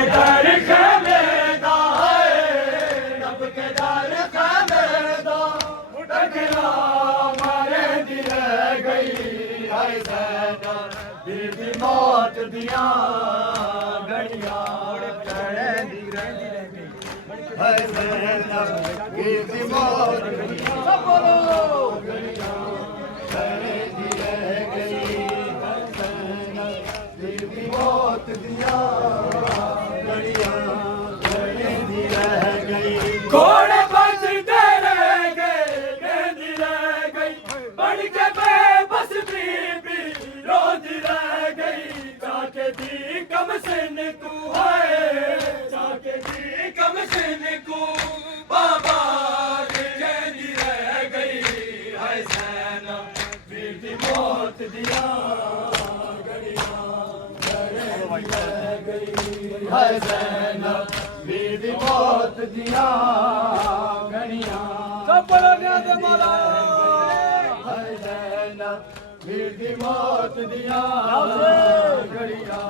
के दर खेलेदा है, रब के दर खेलेदा टकरा मारे दी रह गई है ज़ैनब बीर दी मौत दियां घड़ियां चढ़े दी रह गई है ज़ैनब बीर दी मौत दियां बोलो घड़ियां चढ़े दी रह गई है ज़ैनब बीर दी मौत दियां घड़ियां चढ़े दी रह गई घोड़े बजते रह गए कहती रह गई बढ़ के बेबस बीबी रोती रह गई जाके दी कम सिन को है जाके दी कम सिन को बाबा कहती रह गई है ज़ैनब बीर दी मौत दिया घड़ियां रह गई है ज़ैनब बीर दी मौत दिया घड़ियां सब बोलो नियाज़ मौला है ज़ैनब बीर दी मौत दिया घड़ियां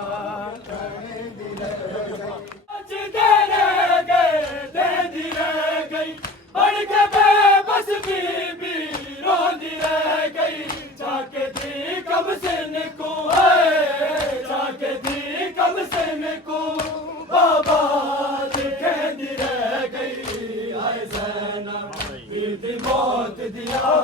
बजते रह गए देंदी रह गई बढ़ के बेबस बीबी रोंदी रह गई जाके दी कम सिन को है जाके दी कम सिन को बाबा कहती रह गई है ज़ैनब बीर दी मौत दिया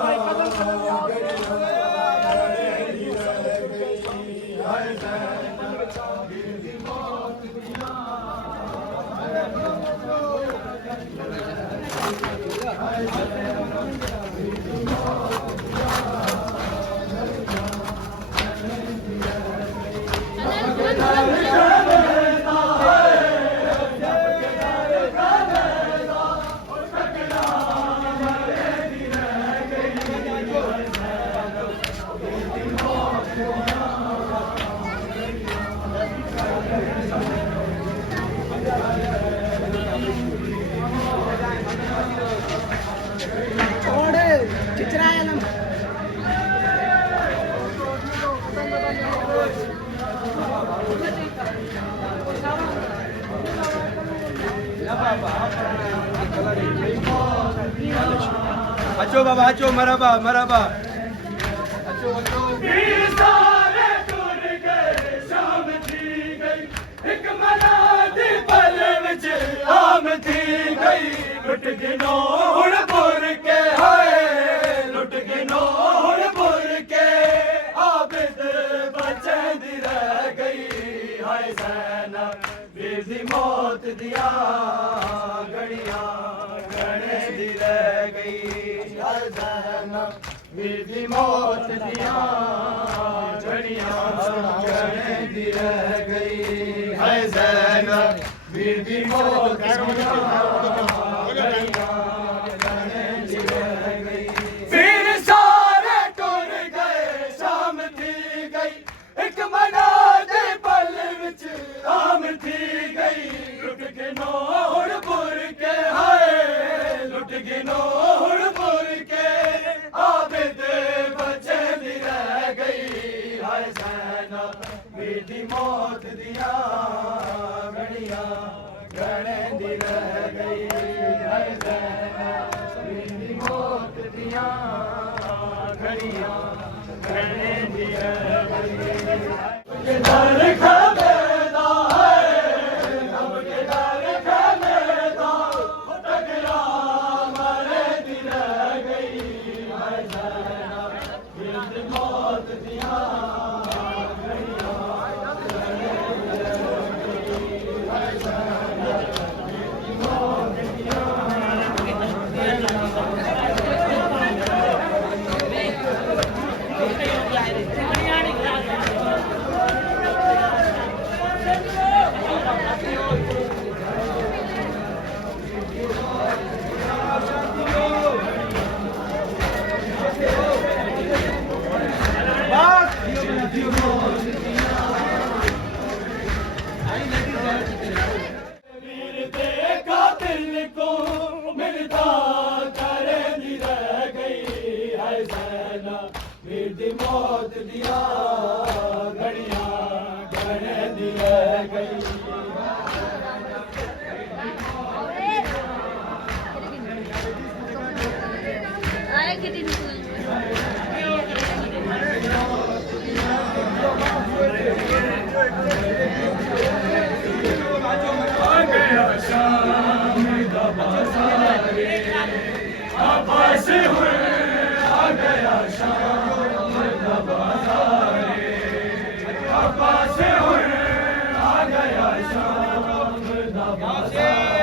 अच्छो बाबा अच्छो मरहबा मरहबा अच्छो अच्छो वीर सारे टुर गए शाम थी गई एक मना दी पल विच आम थी गई लुट गिनो हुण पुर के हाय लुट गिनो हुण पुर के आबिद बचे दी रह गई हाय ज़ैनब बीर दी मौत दिया घड़ियां गणे दी रह गई हाय ज़ैनब बीर दी मौत दिया घड़ियां गणे दी रह गई हाय ज़ैनब बीर दी मौत दिया घड़ियां गणे दी रह गई वीर सारे टुर गए शाम थी गई एक मना दे पल विच आम थी गई लुट गिनो हुण पुर के हाय लुट गिनो हुण पुर के आबिद बचे दी रह गई हाय ज़ैनब बीर दी मौत दिया घड़ियां गणे दी रह गई हाय ज़ैनब बीर दी मौत दिया घड़ियां गणे दी रह गई दर खेलेदा है रब के दर खेलेदा टकरा मारे दी रह गई है ज़ैनब बीर दी मौत दिया आ गया शाम का बाजार अब्बास हुए आ गया शाम का बाजार अब्बास हुए आ गया शाम का बाजार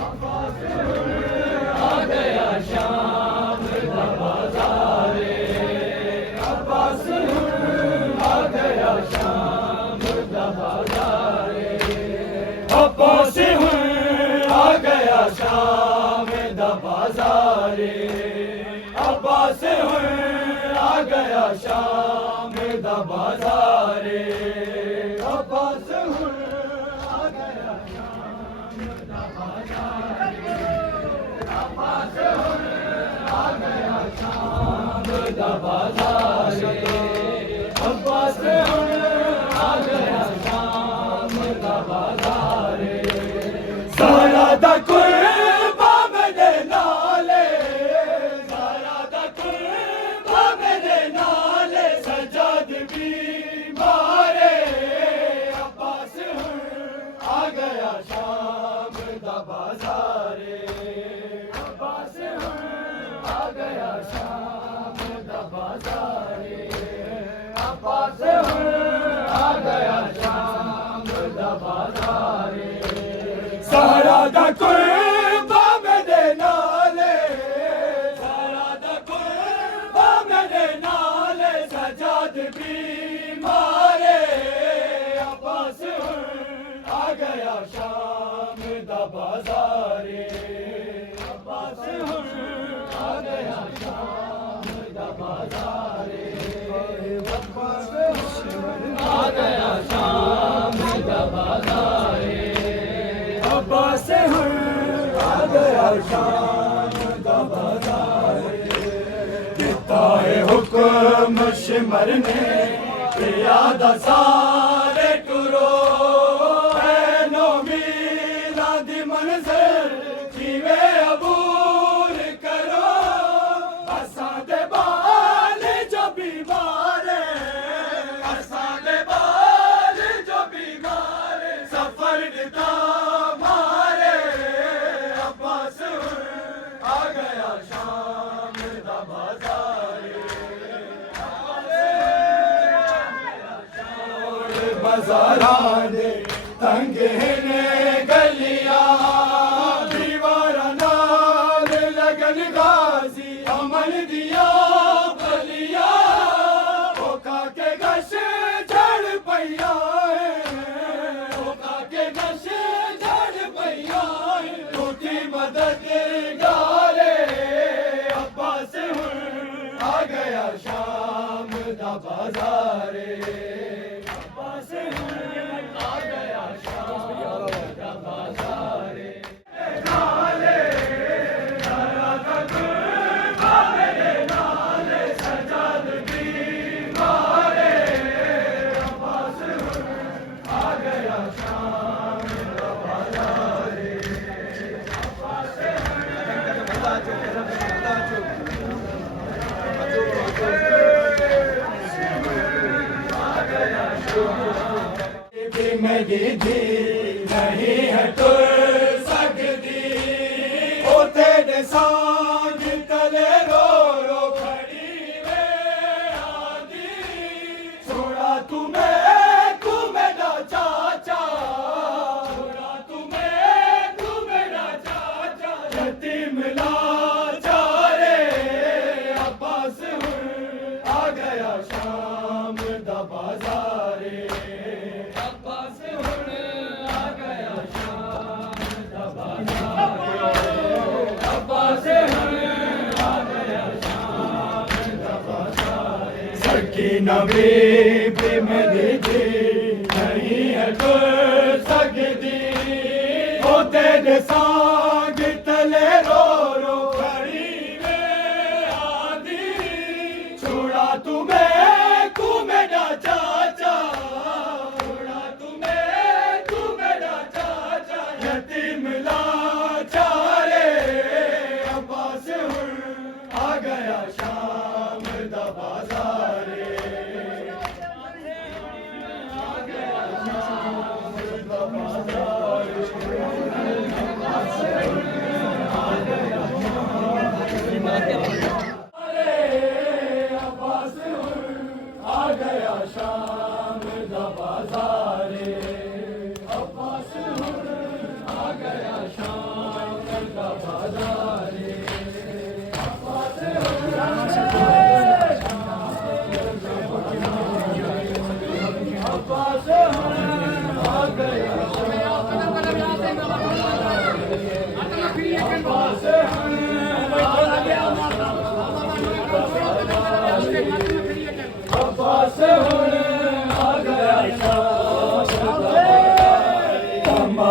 अब्बास हुए आ गया शाम का बाजार अब्बास हुए आ गया शाम का बाजार अब्बास हुए आ गया शाम दा बाजार अब्बास हुए आ गया शाम दा बाजार अब्बास हुए आ गया शाम दा बाजार अब्बास हुए आ गया शाम दा बाजार अब्बास हुए आ गया शाम दा बाजार सारा दा कुर्बा मेरे नाले सारा दा कुर्बा मेरे नाले सजाद भी मारे अब्बास आ गया शाम दा बाजार अब्बास आ गया शाम दा बाजार अब्बास आ गया शाम दा बाजार सारा दा कुर्बा मेरे नाले सारा दा कुर्बा मेरे नाले सजाद भी मारे अब्बास आ गया शाम दा बाजार अब्बास आ गया शाम दा बाजार अब्बास आ गया शाम दा बाजार अब्बास आ गया शाम दा बाजार किता है हुक्म शिमर ने प्रियादा सारे टुरो है नो मीरा दी मंजिल जीवे अबूर करो असां दे बाल जो बीमार असां दे बाल जो बीमार सफर दिता आ गया शाम दा बाजार बाजारां दे तंगे ने गलियां दीवारां नाल लगन गाजी अमल दिया बलियां ओका के गश झड़ पईया ओका के गश झड़ पईया टूटी मदद आ गया शाम दा बाजार अब्बास आ गया शाम दा बाजार नाले सारा दा कुर्बा मेरे नाले सजाद भी मारे अब्बास आ गया शाम दा बाजार मेरी धी नहीं है तो सकती ओ तेरे सांग तले रो रो खड़ी वे आदि छोड़ा तू मेरा चाचा छोड़ा तू मेरा चाचा यतीम लाचारे अब्बास आ गया शाम दा बाजार अब्बास आ गया शाम दा बाजार अब्बास आ गया शाम दा बाजार सकीना बीबी मेरी धी नहीं है तो सकती ओ तेरे सांग तले रो रो खड़ी वे आदि छोड़ा तू मेरा चाचा छोड़ा तू मेरा चाचा यतीम लाचारे अब्बास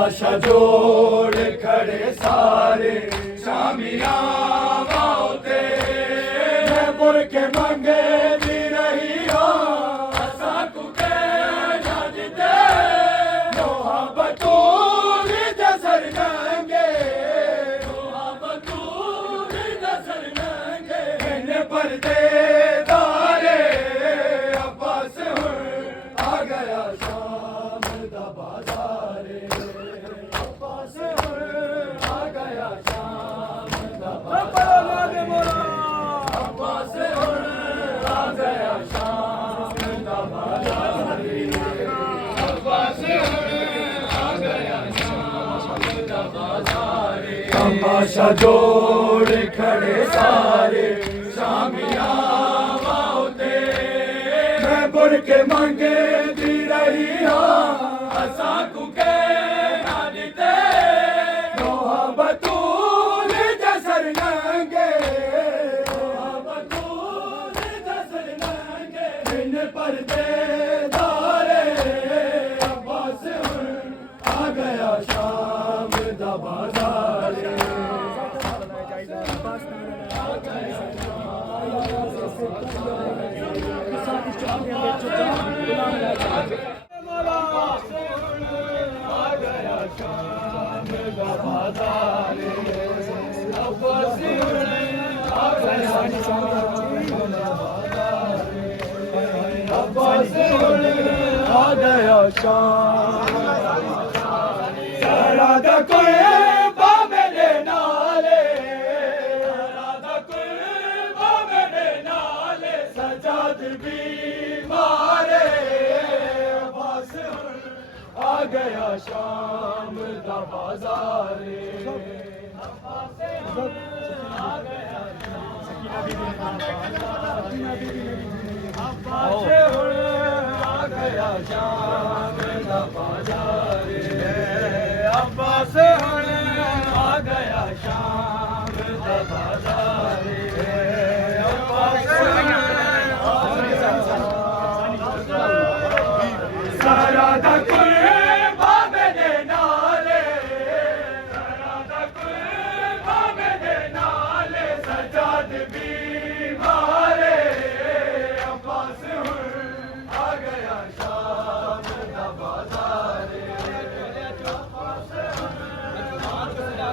तमाशा जोड़ खड़े सारे शामिया माओते मैं बुर के मंगे भी रही हो असा कुके जाते मोहब्बतूं जसर नंगे मोहब्बतूं जसर नंगे इन पर्दे दारे अब्बास हुन आ गया शाम दा बाजारे अब्बास हुन आ गया शाम दा बाजारे अब्बास हुन आ गया शाम दा बाजारे अब्बास हुन आ गया शाम दा बाजारे तमाशा जोड़ खड़े सारे शामिया माओते मैं बुर के मंगे दी रही हाँ असा कुके ना दीते मोहब्बतूं जसर नंगे मोहब्बतूं जसर नंगे इन पर्दे दारे अब्बास हुन आ गया शाम दा बाजारे आ गया शाम राधा कोई बाबे नाले राधा कोई बाबे नाले सजाद भी मारे अब्बास हुन आ गया शाम दा बाजारे अब्बास हुन आ गया अब्बास हुन आ गया शाम दा बाजारे अब्बास हुन आ गया शाम दा बाजारे अब्बास हुन आ गया सारा दा कुल बाबे दे नाले सारा दा कुल बाबे दे नाले सजाद भी मारे अब्बास हुन आ गया शाम दा बाजारे अब्बास हुन आ गया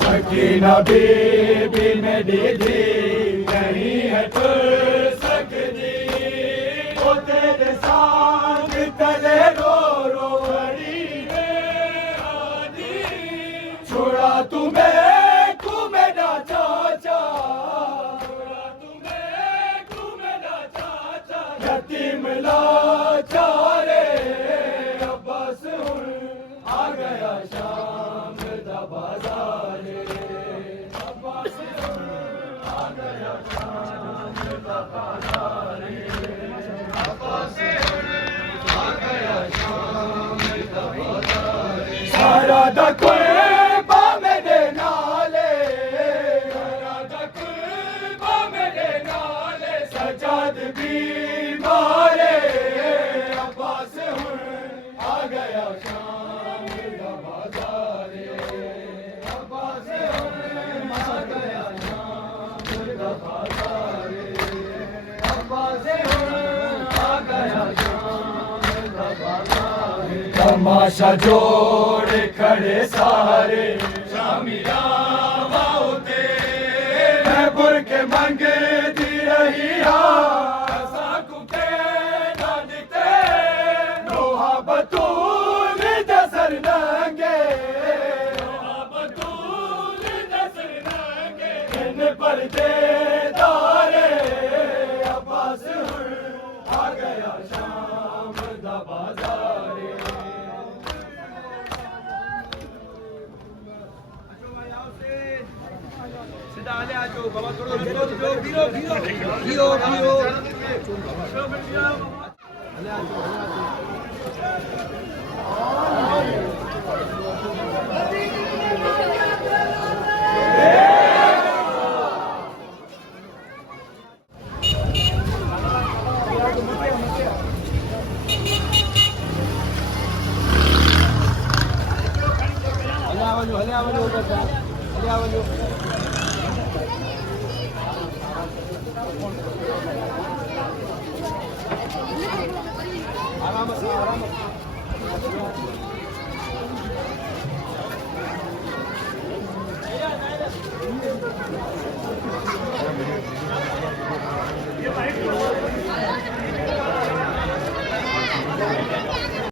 सकीना बीबी मेरी धी नहीं है तुर सकती वो तेरे साथ तले रो रो बड़ी है आदि छोड़ा तुम्हें तू मेरा चाचा छोड़ा तुम्हें तू मेरा चाचा यतीम लाचारे अब्बास हुन आ गया शाम दा बाजारे अब्बास हुन आ गया शाम दा बाजारे अब्बास हुन आ गया शाम दा बाजारे सारा दा कोई बाबे दे नाले सारा दा कोई बाबे दे नाले सजाद भी मारे अब्बास हुन आ गया शाम दा बाजारे अब्बास हुन आ गया शाम दा बाजारे अब्बास हुन आ गया शाम दा बाजारे तमाशा जोड़ खड़े सारे शामिया माओते मैं बुर के मंगे दी रही हाँ असा कुके ना दीते मोहब्बतूं जसर नंगे मोहब्बतूं जसर नंगे इन पर्दे दारे अब्बास हुन आ गया शाम दा बाजारे सीधा आले आ जाओ बाबा थोड़ा वीरो हलिया वञो आराम सां